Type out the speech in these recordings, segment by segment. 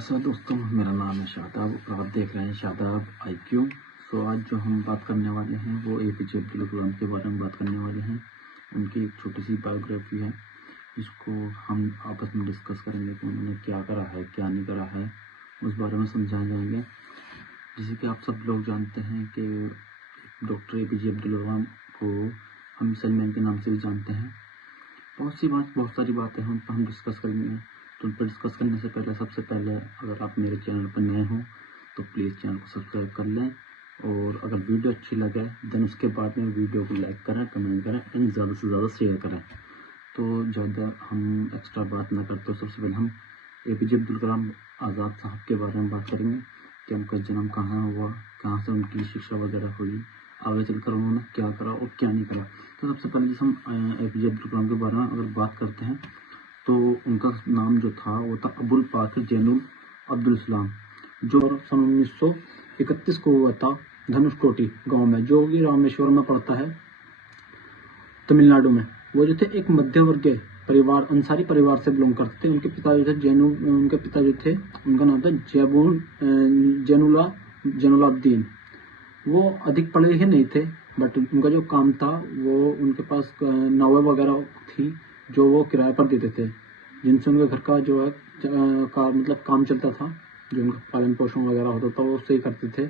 कैसा दोस्तों, मेरा नाम है शादाब और आप देख रहे हैं शादाब IQ। आज जो हम बात करने वाले हैं वो APJ अब्दुल कलाम के बारे में बात करने वाले हैं। उनकी एक छोटी सी बायोग्राफी है, इसको हम आपस में डिस्कस करेंगे कि उन्होंने क्या करा है, क्या नहीं करा है, उस बारे में समझाए जाएंगे। जैसे कि आप सब लोग जानते हैं कि डॉक्टर APJ अब्दुल कलाम को हम मिसाइल मैन के नाम से भी जानते हैं। बहुत सारी बातें हैं, उन पर हम डिस्कस करेंगे। तो उन पर डिस्कस करने से पहले सबसे पहले अगर आप मेरे चैनल पर नए हों तो प्लीज़ चैनल को सब्सक्राइब कर लें, और अगर वीडियो अच्छी लगे देन उसके बाद में वीडियो को लाइक करें, कमेंट करें एंड ज़्यादा से ज़्यादा शेयर करें। तो ज़्यादा हम एक्स्ट्रा बात ना करते, सबसे पहले हम APJ अब्दुल कलाम आज़ाद साहब के बारे में बात करेंगे कि उनका जन्म कहाँ हुआ, कहाँ से उनकी शिक्षा वगैरह हुई, आगे चलकर उन्होंने क्या करा और क्या नहीं करा। तो सबसे पहले हम APJ अब्दुल कलाम के बारे में अगर बात करते हैं तो उनका नाम जो था वो था अबुल पाकिर जैनुल अब्दुल सलाम, जो सन 1931 को हुआ था धनुषकोटी गांव में, जो कि रामेश्वरम में पड़ता है तमिलनाडु में। वो जो थे एक मध्य वर्गीय परिवार, अंसारी परिवार से बिलोंग करते थे। उनके पिता जो थे उनका नाम था जैनुलाब्दीन। वो अधिक पढ़े लिखे नहीं थे, बट उनका जो काम था वो उनके पास नावें वगैरह थी जो वो किराए पर देते थे, जिनसे उनके घर का जो है काम चलता था, जो उनका पालन पोषण वगैरह होता था वो उससे ही करते थे।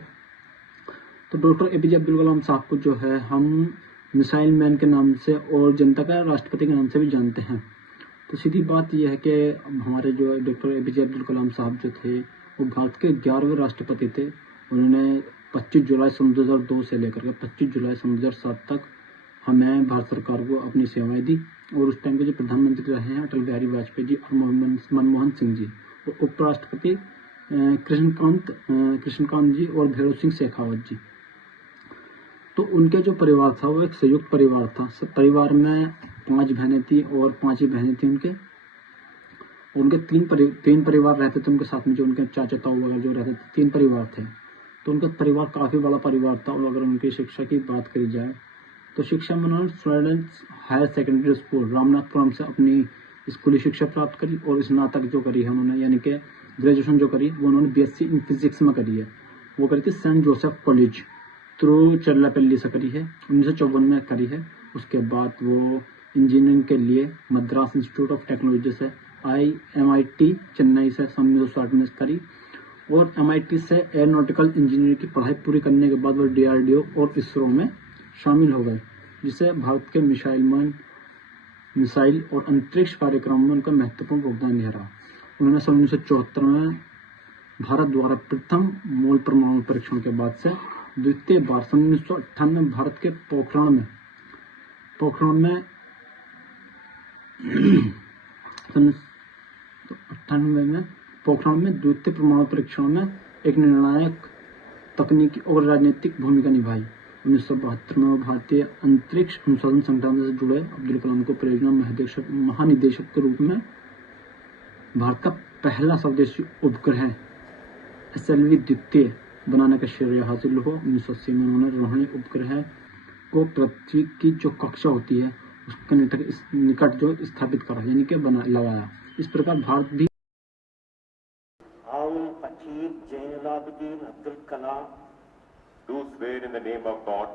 तो डॉक्टर APJ अब्दुल कलाम साहब को जो है हम मिसाइल मैन के नाम से और जनता का राष्ट्रपति के नाम से भी जानते हैं। तो सीधी बात यह है कि हमारे जो डॉक्टर APJ अब्दुल कलाम साहब जो थे वो भारत के 11वें राष्ट्रपति थे। उन्होंने 25 जुलाई सन 2002 से लेकर के 25 जुलाई सन 2007 तक हमें भारत सरकार को अपनी सेवाएं दी। और उस टाइम के जो प्रधानमंत्री रहे हैं अटल बिहारी वाजपेयी जी और मनमोहन सिंह जी, और उपराष्ट्रपति कृष्णकांत जी और भैरव सिंह शेखावत जी। तो उनके जो परिवार था वो एक संयुक्त परिवार था। सब परिवार में 5 बहनें थी और 5 ही बहनें थी उनके। उनके तीन परिवार रहते थे उनके साथ में, जो उनके चाचा ताऊ वगैरह जो रहते थे, 3 परिवार थे। तो उनका परिवार काफ़ी बड़ा परिवार था। और अगर उनकी शिक्षा की बात करी जाए तो शिक्षा में उन्होंने students higher secondary school Ramanathapuram से अपनी स्कूली शिक्षा प्राप्त करी, और स्नातक जो करी है उन्होंने, यानी कि ग्रेजुएशन जो करी वो उन्होंने BSc इन फिजिक्स में करी है। वो करी थी saint Joseph college through Challapalli से करी है, 1954 में करी है। उसके बाद वो इंजीनियरिंग के लिए मद्रास इंस्टीट्यूट ऑफ टेक्नोलॉजी से MIT चेन्नई से 1960 में करी, और MIT से एयरोनॉटिकल इंजीनियरिंग की पढ़ाई पूरी करने के बाद वो DRDO और ISRO में शामिल हो गए, जिससे भारत के मिसाइल और अंतरिक्ष कार्यक्रम में उनका महत्वपूर्ण योगदान रहा। उन्होंने सन 1974 में भारत द्वारा प्रथम मूल परमाणु परीक्षण के बाद से द्वितीय बार सन 1998 में भारत के पोखरण में द्वितीय परमाणु परीक्षण में एक निर्णायक तकनीकी और राजनीतिक भूमिका निभाई। 1972 में वो भारतीय अंतरिक्ष अनुसंधान संगठन से जुड़े। अब्दुल कलाम को परियोजना महानिदेशक के रूप में भारत का पहला स्वदेशी उपग्रह SLV द्वितीय बनाने का श्रेय हासिल हुआ। 1980 में उन्होंने रोहिणी उपग्रह को पृथ्वी की जो कक्षा होती है उसके निकट जो स्थापित करा, यानी कि लगाया। इस प्रकार भारत भी Abdul Kalam Do swear in the name of God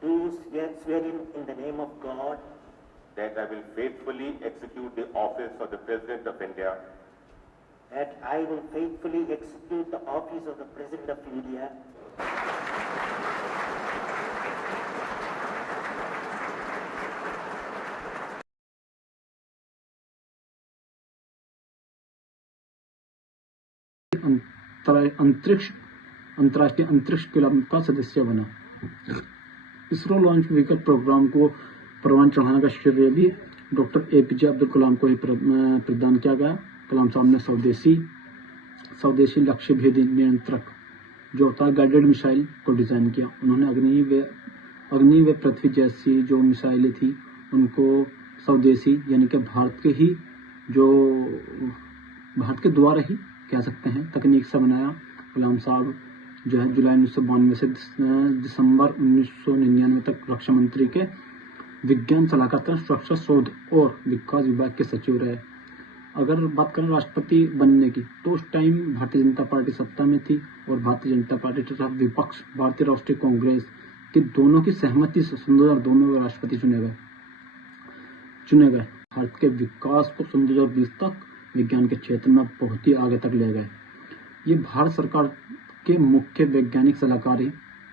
swear in the name of God that I will faithfully execute the office of the President of India that I will faithfully execute the office of the President of India अंतर्राष्ट्रीय अंतरिक्ष club का सदस्य बना। ISRO launch vehicle programme को परवान चढ़ाने का श्रेय भी डॉक्टर APJ अब्दुल कलाम को ही प्रदान किया गया। कलाम साहब ने स्वदेशी लक्ष्य भेदी नियंत्रक जो होता है गाइडेड मिसाइल को डिजाइन किया। उन्होंने अग्नि व पृथ्वी जैसी जो मिसाइलें थी उनको स्वदेशी, यानी कि भारत के द्वारा ही कह सकते हैं तकनीक से बनाया। कलाम साहब जो है जुलाई 1992 से दिसंबर 1999 तक रक्षा मंत्री के विज्ञान सलाहकार, सुरक्षा शोध और विकास विभाग के सचिव रहे। अगर बात करें राष्ट्रपति बनने की, तो उस टाइम भारतीय जनता पार्टी सत्ता में थी और भारतीय जनता पार्टी तथा विपक्ष भारतीय राष्ट्रीय कांग्रेस की दोनों की सहमति से सन 2002 दोनों राष्ट्रपति चुने गए। भारत के विकास को सन 2020 तक विज्ञान के क्षेत्र में बहुत ही आगे तक ले गए। ये भारत सरकार के मुख्य वैज्ञानिक सलाहकार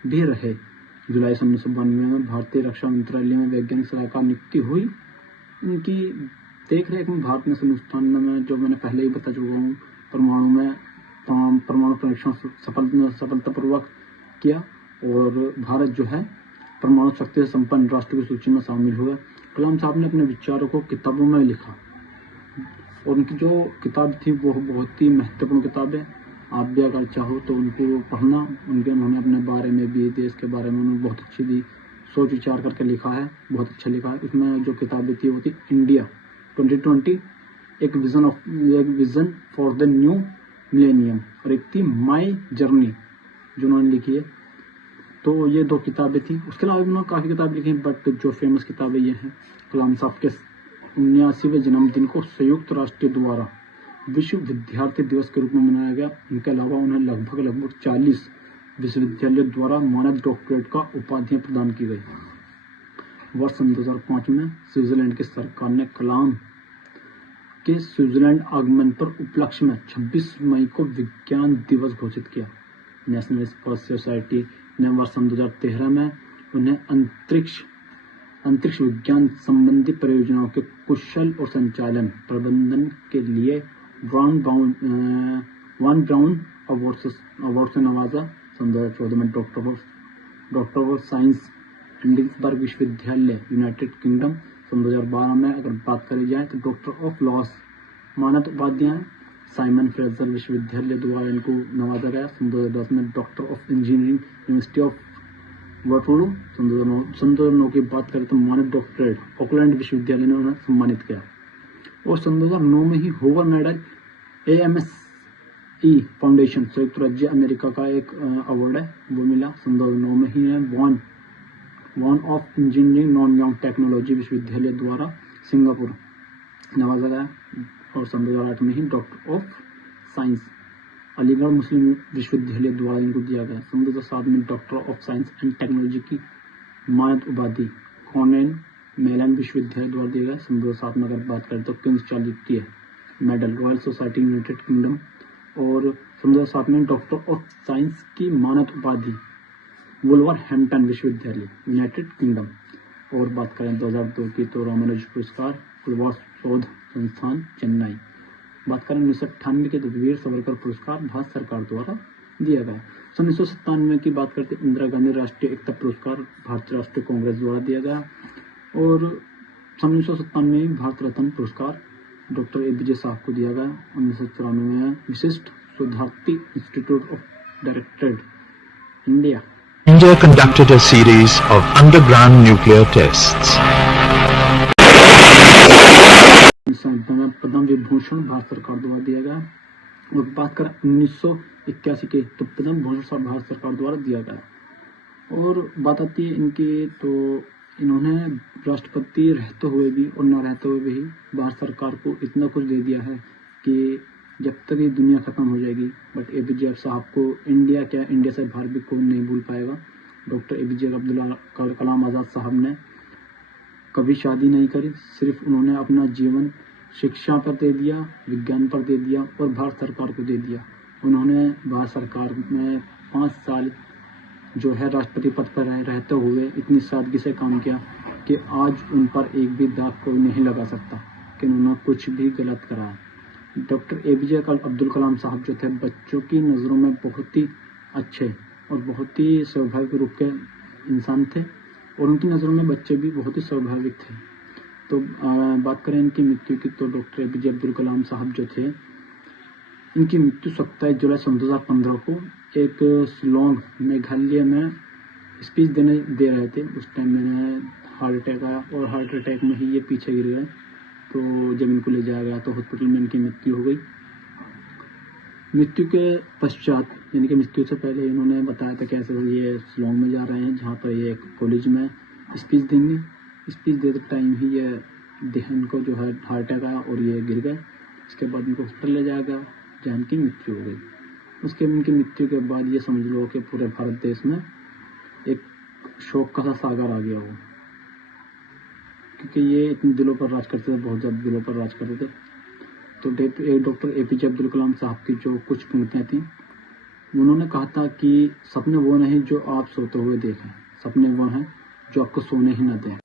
भी रहे। जुलाई 1992 में भारतीय रक्षा मंत्रालय में वैज्ञानिक सलाहकार नियुक्ति हुई। उनकी देख रेख में भारत ने सन 1998 में, जो मैंने पहले ही बता चुका हूँ, परमाणु परीक्षण सफलतापूर्वक किया और भारत जो है परमाणु शक्ति से संपन्न राष्ट्र की सूची में शामिल हुआ। कलाम साहब ने अपने विचारों को किताबों में लिखा और उनकी जो किताब थी वो बहुत ही महत्वपूर्ण किताब है। आप भी अगर चाहो तो उनको पढ़ना। उन्होंने अपने बारे में भी, देश के बारे में उन्होंने बहुत अच्छी भी सोच विचार करके लिखा है, बहुत अच्छा लिखा है। उसमें जो किताबें थी वो थी इंडिया 2020, एक vision for the new millennium, और एक थी माई जर्नी जो उन्होंने लिखी है। तो ये 2 किताबें थी। उसके अलावा उन्होंने काफ़ी किताब लिखी हैं, बट जो फेमस किताबें ये हैं। कलाम साहब के 79वें जन्मदिन को संयुक्त राष्ट्र द्वारा विश्व विद्यार्थी दिवस के रूप में मनाया गया। इनके अलावा उन्हें लगभग 40 विश्वविद्यालयों द्वारा मानद डॉक्टरेट का उपाधियां प्रदान की गई। वर्ष 2005 में स्विट्जरलैंड की सरकार ने कलाम के स्विट्जरलैंड आगमन पर उपलक्ष्य में 26 मई को विज्ञान दिवस घोषित किया। नेशनल स्पेस सोसाइटी ने वर्ष 2013 में उन्हें अंतरिक्ष विज्ञान संबंधी परियोजनाओं के कुशल और संचालन प्रबंधन के लिए वन ब्राउन अवार्ड से नवाजा। सन 2014 में डॉक्टर ऑफ साइंस एडिनबर्ग विश्वविद्यालय यूनाइटेड किंगडम। सन 2012 में अगर बात करी जाए तो डॉक्टर ऑफ लॉस मानद उपाधियां साइमन फ्रेजर विश्वविद्यालय द्वारा इनको नवाजा गया। सन 2010 में doctor of engineering university of Waterloo. सन 2009 की बात करें तो मानद डॉक्टरेट ऑकलैंड विश्वविद्यालय ने उन्हें सम्मानित किया। और सन 2009 में ही होवर मेडल AMSE फाउंडेशन संयुक्त राज्य अमेरिका का एक अवार्ड है वो मिला। सन 2009 में ही है one of engineering non young technology विश्वविद्यालय द्वारा सिंगापुर नवाजा गया। और सन 2008 में ही डॉक्टर ऑफ साइंस अलीगढ़ मुस्लिम विश्वविद्यालय द्वारा इनको दिया गया। सन 2007 में doctor of science and technology की मानद उपाधि कॉर्नेल मेलन विश्वविद्यालय द्वारा दिया गया। सन 2007 में अगर बात करें तो Kings Chalukya medal royal society United kingdom. और सन 2007 में डॉक्टर ऑफ साइंस की मानद उपाधि वुल्वरहैम्पटन विश्वविद्यालय यूनाइटेड किंगडम। और बात करें 2002 की तो रामानुज पुरस्कार प्रवास शोध संस्थान चेन्नई। बात करें 1998 के तो वीर सावरकर पुरस्कार भारत सरकार द्वारा दिया गया। सन 1997 की बात करते इंदिरा गांधी राष्ट्रीय एकता पुरस्कार भारतीय राष्ट्रीय कांग्रेस द्वारा दिया गया। और सन 1997 में भारत रत्न पुरस्कार डॉक्टर APJ साहब को दिया गया। 1994 में विशिष्ट शोधार्थी institute of directed India conducted a series of underground nuclear tests. Padma Vibhushan Bharat सरकार द्वारा दिया गया। और बात करें 1981 के तो पद्म भूषण भारत सरकार द्वारा दिया गया। और बात आती है इनकी तो इन्होंने राष्ट्रपति रहते हुए भी और न रहते हुए भी भारत सरकार को इतना कुछ दे दिया है कि जब तक ये दुनिया खत्म हो जाएगी बट APJ साहब को इंडिया से बाहर भी कोई नहीं भूल पाएगा। डॉक्टर APJ अब्दुल कलाम आज़ाद साहब ने कभी शादी नहीं करी, सिर्फ उन्होंने अपना जीवन शिक्षा पर दे दिया, विज्ञान पर दे दिया और भारत सरकार को दे दिया। उन्होंने भारत सरकार में 5 साल जो है राष्ट्रपति पद पर रहते हुए इतनी सादगी से काम किया कि आज उन पर एक भी दाग कोई नहीं लगा सकता कि उन्होंने कुछ भी गलत करा। डॉक्टर APJ अब्दुल कलाम साहब जो थे बच्चों की नज़रों में बहुत ही अच्छे और बहुत ही स्वाभाविक रूप के इंसान थे और उनकी नज़रों में बच्चे भी बहुत ही स्वाभाविक थे। तो बात करें इनकी मृत्यु की तो डॉक्टर APJ अब्दुल कलाम साहब जो थे इनकी मृत्यु 27 जुलाई 2015 को एक शिलोंग मेघालय में स्पीच दे रहे थे। उस टाइम में हार्ट अटैक आया और हार्ट अटैक में ही ये पीछे गिर गए। तो जब इनको ले जाया गया तो हॉस्पिटल में इनकी मृत्यु हो गई। मृत्यु के पश्चात यानी कि मृत्यु से पहले इन्होंने बताया था कैसे ये शिलोंग में जा रहे हैं जहाँ पर ये एक कॉलेज में स्पीच देंगे। स्पीच देते टाइम ही ये इनको जो है हार्ट अटैक आया और ये गिर गए। इसके बाद उनको हॉस्पिटल ले जाया गया जहाँ इनकी मृत्यु हो गई। उसके इनकी मृत्यु के बाद ये समझ लो कि पूरे भारत देश में एक शोक का सा सागर आ गया वो, क्योंकि ये इतने दिलों पर राज करते थे, बहुत ज़्यादा दिलों पर राज करते थे। तो डॉक्टर APJ अब्दुल कलाम साहब की जो कुछ पंक्तियाँ थी, उन्होंने कहा था कि सपने वो नहीं जो आप सोते हुए देखें, सपने वो हैं जो आपको सोने ही न दें।